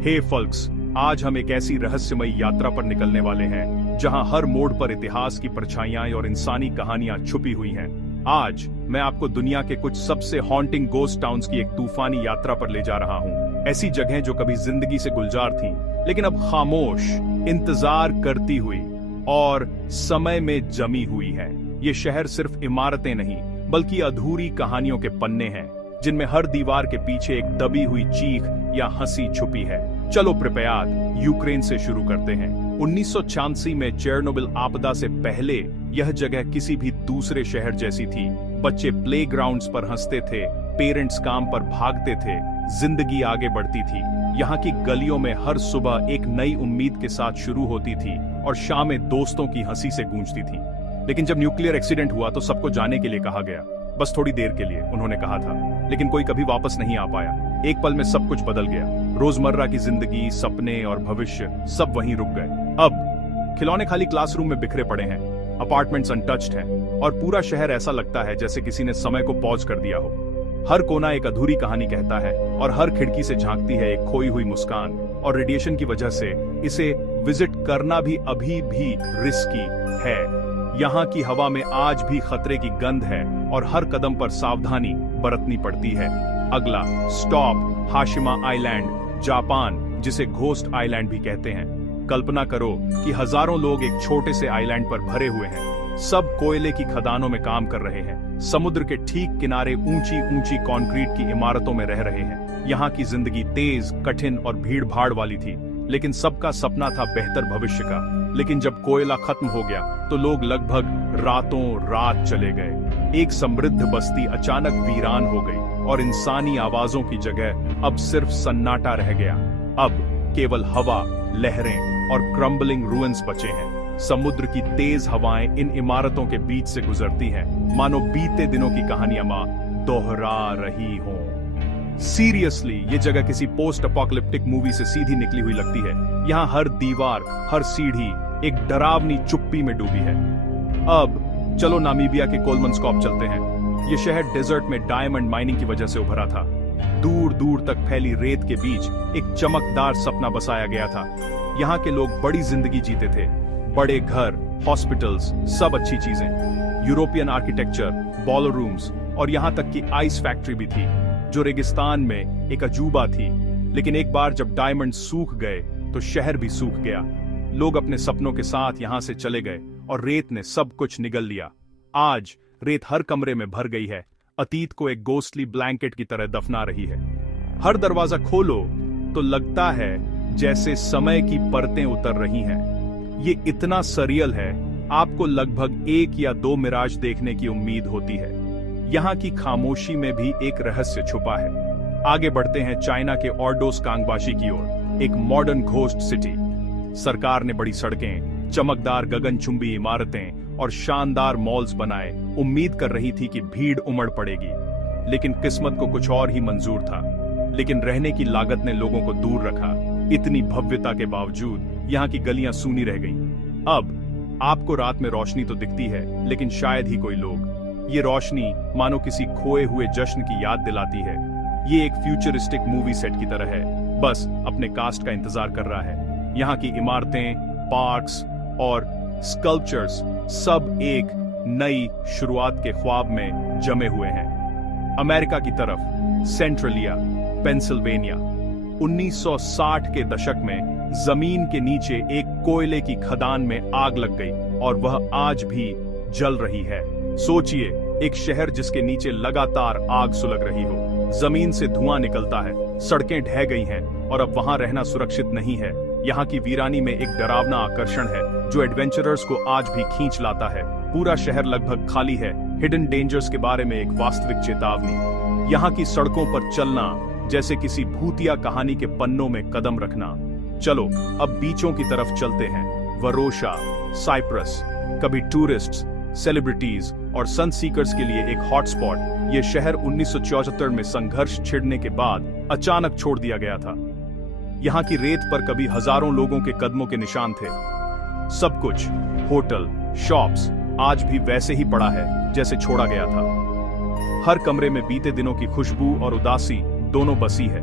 हे folks, आज हम एक ऐसी रहस्यमयी यात्रा पर निकलने वाले हैं जहां हर मोड़ पर इतिहास की परछाइयां और इंसानी कहानियां छुपी हुई हैं। आज मैं आपको दुनिया के कुछ सबसे हॉन्टिंग गोस्ट टाउन्स की एक तूफानी यात्रा पर ले जा रहा हूं। ऐसी जगहें जो कभी जिंदगी से गुलजार थीं, लेकिन अब खामोश, इंतजार करती हुई और समय में जमी हुई है। ये शहर सिर्फ इमारतें नहीं, बल्कि अधूरी कहानियों के पन्ने हैं, जिनमें हर दीवार के पीछे एक दबी हुई चीख या हंसी छुपी है। चलो प्रिपयाद, यूक्रेन से शुरू करते हैं। 1986 में चेरनोबिल आपदा से पहले यह जगह किसी भी दूसरे शहर जैसी थी। बच्चे प्लेग्राउंड्स पर हंसते थे, पेरेंट्स काम पर भागते थे, जिंदगी आगे बढ़ती थी। यहाँ की गलियों में हर सुबह एक नई उम्मीद के साथ शुरू होती थी और शामें दोस्तों की हंसी से गूंजती थी। लेकिन जब न्यूक्लियर एक्सीडेंट हुआ तो सबको जाने के लिए कहा गया, बस थोड़ी देर के लिए, उन्होंने कहा था। लेकिन कोई कभी वापस नहीं आ पाया। एक पल में सब कुछ बदल गया। रोजमर्रा की जिंदगी, सपने और भविष्य सब वहीं रुक गए। अब खिलौने खाली क्लासरूम में बिखरे पड़े हैं, अपार्टमेंट्स अनटच्ड हैं और पूरा शहर ऐसा लगता है जैसे किसी ने समय को पॉज कर दिया हो। हर कोना एक अधूरी कहानी कहता है और हर खिड़की से झांकती है एक खोई हुई मुस्कान। और रेडिएशन की वजह से इसे विजिट करना भी अभी भी रिस्की है। यहाँ की हवा में आज भी खतरे की गंध है और हर कदम पर सावधानी बरतनी पड़ती है। अगला स्टॉप हाशिमा आइलैंड, जापान, जिसे घोस्ट आइलैंड भी कहते हैं। कल्पना करो कि हजारों लोग एक छोटे से आइलैंड पर भरे हुए हैं। सब कोयले की खदानों में काम कर रहे हैं, समुद्र के ठीक किनारे ऊंची ऊंची कंक्रीट की इमारतों में रह रहे हैं। यहाँ की जिंदगी तेज, कठिन और भीड़ भाड़ वाली थी, लेकिन सबका सपना था बेहतर भविष्य का। लेकिन जब कोयला खत्म हो गया तो लोग लगभग रातों रात चले गए। एक समृद्ध बस्ती अचानक वीरान हो गई और इंसानी आवाजों की जगह अब सिर्फ सन्नाटा रह गया। अब केवल हवा, लहरें और क्रम्बलिंग रुइंस बचे हैं। समुद्र की तेज हवाएं इन इमारतों के बीच से गुजरती हैं, मानो बीते दिनों की कहानियां दोहरा रही हों। सीरियसली, ये जगह किसी पोस्ट अपोकलिप्टिक मूवी से सीधी निकली हुई लगती है। यहाँ हर दीवार, हर सीढ़ी एक डरावनी चुप्पी में डूबी है। अब चलो नामीबिया के कोलमनस्कॉप चलते हैं। ये शहर डेजर्ट में डायमंड माइनिंग की वजह से उभरा था। दूर दूर तक फैली रेत के बीच एक चमकदार सपना बसाया गया था। यहाँ के लोग बड़ी जिंदगी जीते थे, बड़े घर, हॉस्पिटल्स, सब अच्छी चीजें। यूरोपियन आर्किटेक्चर, बॉलर रूम्स और यहाँ तक कि आइस फैक्ट्री भी थी, जो रेगिस्तान में एक अजूबा थी। लेकिन एक बार जब डायमंड सूख गए तो शहर भी सूख गया। लोग अपने सपनों के साथ यहाँ से चले गए और रेत ने सब कुछ निगल लिया। आज रेत हर कमरे में भर गई है, अतीत को एक गोस्टली ब्लैंकेट की तरह दफना रही है। हर दरवाजा खोलो तो लगता है जैसे समय की परतें उतर रही हैं। ये इतना सरियल है, आपको लगभग 1 या 2 मिराज देखने की उम्मीद होती है। यहाँ की खामोशी में भी एक रहस्य छुपा है। आगे बढ़ते हैं चाइना के ऑर्डोस कांगबाशी की ओर, एक मॉडर्न घोस्ट सिटी। सरकार ने बड़ी सड़कें, चमकदार गगनचुंबी इमारतें और शानदार मॉल्स बनाए, उम्मीद कर रही थी कि भीड़ उमड़ पड़ेगी। लेकिन किस्मत को कुछ और ही मंजूर था। लेकिन रहने की लागत ने लोगों को दूर रखा। इतनी भव्यता के बावजूद यहाँ की गलियां सूनी रह गईं। अब आपको रात में रोशनी तो दिखती है, लेकिन शायद ही कोई लोग। ये रोशनी मानो किसी खोए हुए जश्न की याद दिलाती है। ये एक फ्यूचरिस्टिक मूवी सेट की तरह है, बस अपने कास्ट का इंतजार कर रहा है। यहाँ की इमारतें, पार्क्स और स्कल्पचर्स सब एक नई शुरुआत के ख्वाब में जमे हुए हैं। अमेरिका की तरफ सेंट्रलिया, पेंसिल्वेनिया। 1960 के दशक में जमीन के नीचे एक कोयले की खदान में आग लग गई और वह आज भी जल रही है। सोचिए, एक शहर जिसके नीचे लगातार आग सुलग रही हो, जमीन से धुआं निकलता है, सड़कें ढह गई हैं और अब वहां रहना सुरक्षित नहीं है। यहाँ की वीरानी में एक डरावना आकर्षण है जो एडवेंचरर्स को आज भी खींच लाता है। पूरा शहर लगभग खाली है, हिडन डेंजर्स के बारे में एक वास्तविक चेतावनी। यहाँ की सड़कों पर चलना जैसे किसी भूतिया कहानी के पन्नों में कदम रखना। चलो अब बीचों की तरफ चलते हैं। वरोशा, साइप्रस, कभी टूरिस्ट्स, सेलिब्रिटीज और सन सीकर्स के लिए एक हॉटस्पॉट। ये शहर 1974 में संघर्ष छिड़ने के बाद अचानक छोड़ दिया गया था। यहाँ की रेत पर कभी हजारों लोगों के कदमों के निशान थे। सब कुछ, होटल, शॉप्स, आज भी वैसे ही पड़ा है जैसे छोड़ा गया था। हर कमरे में बीते दिनों की खुशबू और उदासी दोनों बसी है।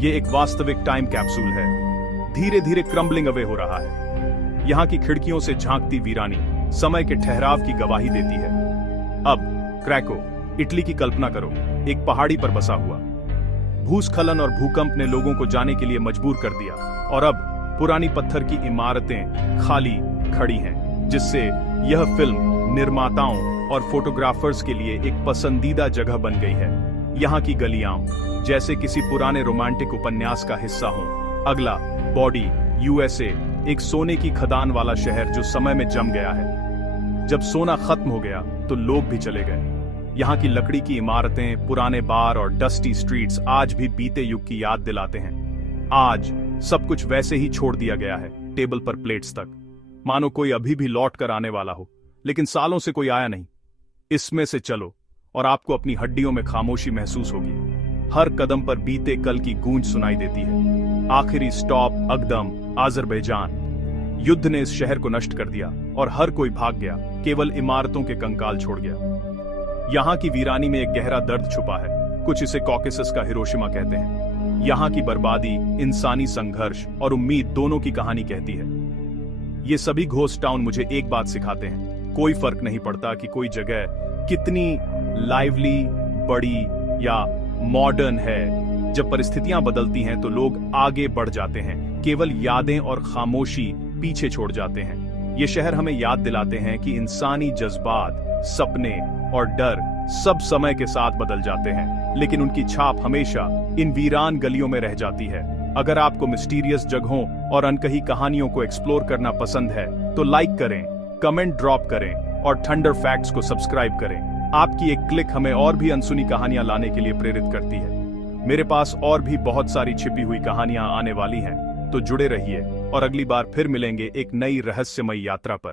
ये एक वास्तविक टाइम कैप्सूल है, धीरे धीरे क्रम्बलिंग अवे हो रहा है। यहाँ की खिड़कियों से झांकती वीरानी समय के ठहराव की गवाही देती है। अब क्रैको, इटली की कल्पना करो, एक पहाड़ी पर बसा हुआ। भूस्खलन और भूकंप ने लोगों को जाने के लिए मजबूर कर दिया, और अब पुरानी पत्थर की इमारतें खाली खड़ी हैं, जिससे यह फिल्म निर्माताओं और फोटोग्राफर्स के लिए एक पसंदीदा जगह बन गई है। यहाँ की गलियां जैसे किसी पुराने रोमांटिक उपन्यास का हिस्सा हों। अगला, बॉडी, यूएसए, एक सोने की खदान वाला शहर जो समय में जम गया है। जब सोना खत्म हो गया तो लोग भी चले गए। यहाँ की लकड़ी की इमारतें, पुराने बार और डस्टी स्ट्रीट्स आज भी बीते युग की याद दिलाते हैं। आज सब कुछ वैसे ही छोड़ दिया गया है, टेबल पर प्लेट्स तक, मानो कोई अभी भी लौट कर आने वाला हो, लेकिन सालों से कोई आया नहीं। इसमें से चलो और आपको अपनी हड्डियों में खामोशी महसूस होगी। हर कदम पर बीते कल की गूंज सुनाई देती है। आखिरी स्टॉप अकदम, अजरबैजान। युद्ध ने इस शहर को नष्ट कर दिया और हर कोई भाग गया, केवल इमारतों के कंकाल छोड़ गया। यहाँ की वीरानी में एक गहरा दर्द छुपा है, कुछ इसे कॉकेसस का हिरोशिमा कहते हैं। यहाँ की बर्बादी इंसानी संघर्ष और उम्मीद दोनों की कहानी कहती है। ये सभी घोस्ट टाउन मुझे एक बात सिखाते हैं, कोई फर्क नहीं पड़ता कि कोई जगह कितनी लाइवली, बड़ी या मॉडर्न है। जब परिस्थितियां बदलती हैं तो लोग आगे बढ़ जाते हैं, केवल यादें और खामोशी पीछे छोड़ जाते हैं। ये शहर हमें याद दिलाते हैं कि इंसानी जज्बात, सपने और डर सब समय के साथ बदल जाते हैं, लेकिन उनकी छाप हमेशा इन वीरान गलियों में रह जाती है। अगर आपको मिस्टीरियस जगहों और अनकही कहानियों को एक्सप्लोर करना पसंद है तो लाइक करें, कमेंट ड्रॉप करें और थंडर फैक्ट्स को सब्सक्राइब करें। आपकी एक क्लिक हमें और भी अनसुनी कहानियां लाने के लिए प्रेरित करती है। मेरे पास और भी बहुत सारी छिपी हुई कहानियां आने वाली हैं, तो जुड़े रहिए और अगली बार फिर मिलेंगे एक नई रहस्यमयी यात्रा पर।